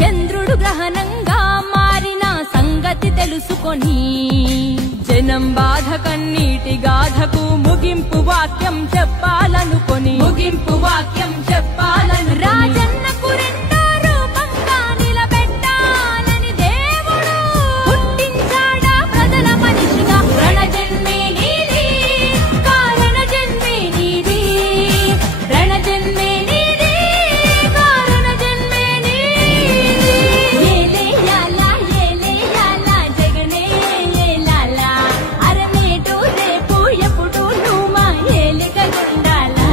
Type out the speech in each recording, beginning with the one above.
చంద్రుడు గ్రహణంగా మారిన సంగతి తెలుసుకొని జనం బాధ కన్నీటి గాథకు ముగింపు వాక్యం చెప్పాలనుకొని రాజన్నకు రెండో రూపంగా నిలబెట్టాలని దేవుడు పుట్టించాడా ప్రజల మనిషిగా. రణజన్మే నీది, కారణ జన్మే నీది, రణజన్మే నీది, కారణ జన్మే నీది. ఏలేయాలా ఏలేయాలా జగనే ఏలాలా, అరమేటు రేపు ఎప్పుడు నువ్వు మా ఏలికగుండాలా.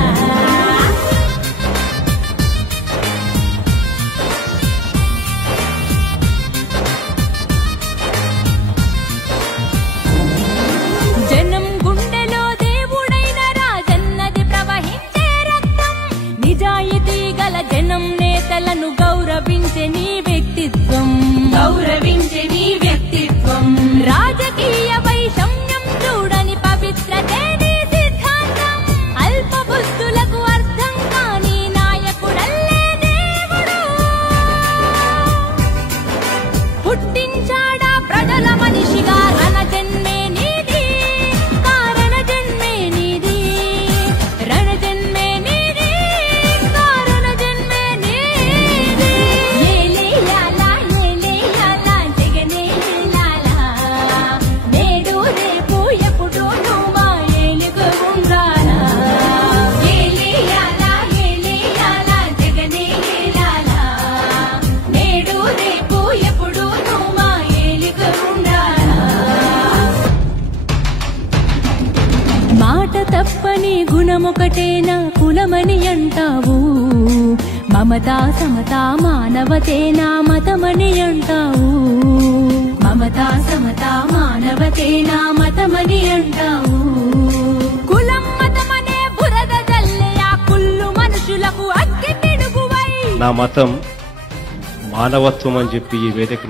జనం గుండెలో దేవుడైన రాజన్నది ప్రవహించే రక్తం. నిజాయితీ గల జనం నేతలను గౌరవించే నీ వ్యక్తిత్వం, రాజకీయ వైషమ్యం చూడని పవిత్రతే నీ సిద్ధాంతం. అల్ప బుద్ధులకు అర్థం కాని నాయకుడల్లే దేవుడు పుట్టించాడా ప్రజల మనిషిగా. రణజన్మే నీది, కారణ జన్మే నీది, రణజన్మే నీది, కారణ జన్మే నీది. ఏలేయాలా ఏలేయాలా జగనే ఏలాలా, నేడు రేపు ఎప్పుడు నువ్వు మా ఏలుగు ఉండాలా. ఏలేయాలా ఏలేయాలా జగనే ఏలాలా, నేడు రేపు ఎప్పుడు నువ్వు మా ఏలుగు ఉండాలా. మాట తప్పని గుణమొకటేనా కులమని అంటావు, మమతా సమతా మానవతేనా మతమని అంటావు, మమతా సమతా మానవతేనా మతమని అంటావు. కులం మతమనే బురద జల్లే ఆ కుళ్ళు మనుషులకు అగ్గి పిడుగువై నా మతం మానవత్వం అని చెప్పి ఈ వేదిక